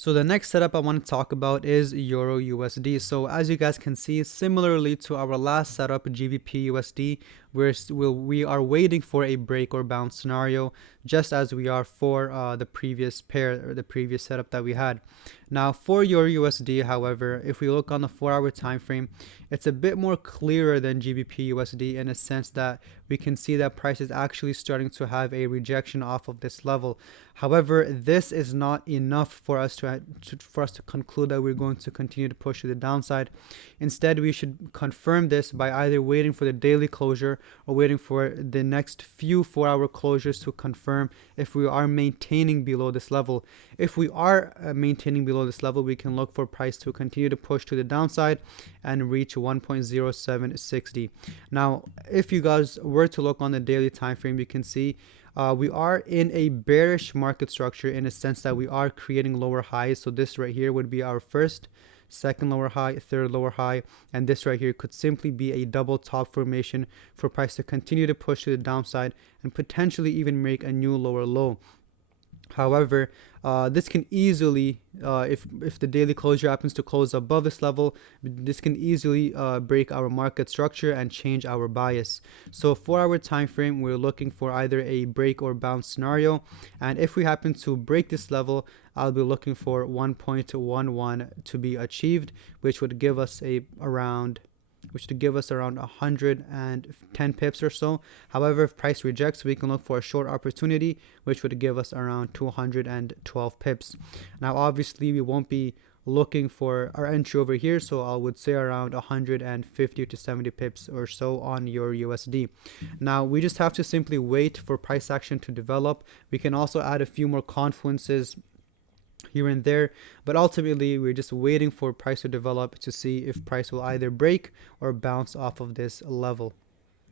So the next setup I want to talk about is Euro USD. So as you guys can see, similarly to our last setup, GBP USD, we are waiting for a break or bounce scenario, just as we are for the previous pair or the previous setup that we had. Now for Euro USD, however, if we look on the 4-hour time frame, it's a bit more clearer than GBP USD in a sense that we can see that price is actually starting to have a rejection off of this level. However, this is not enough for us to conclude that we're going to continue to push to the downside. Instead, we should confirm this by either waiting for the daily closure or waiting for the next few 4-hour closures to confirm if we are maintaining below this level. If we are maintaining below this level, we can look for price to continue to push to the downside and reach 1.0760. Now, if you guys were to look on the daily time frame, you can see we are in a bearish market structure in a sense that we are creating lower highs. So this right here would be our first, second lower high, third lower high, and this right here could simply be a double top formation for price to continue to push to the downside and potentially even make a new lower low. However, this can easily, if the daily closure happens to close above this level, this can easily break our market structure and change our bias. So 4-hour time frame, we're looking for either a break or bounce scenario, and if we happen to break this level, I'll be looking for 1.11 to be achieved, which would give us around 110 pips or so. However, if price rejects, we can look for a short opportunity, which would give us around 212 pips. Now, obviously, we won't be looking for our entry over here, so I would say around 150 to 70 pips or so on your USD. Now, we just have to simply wait for price action to develop. We can also add a few more confluences here and there, but ultimately we're just waiting for price to develop to see if price will either break or bounce off of this level.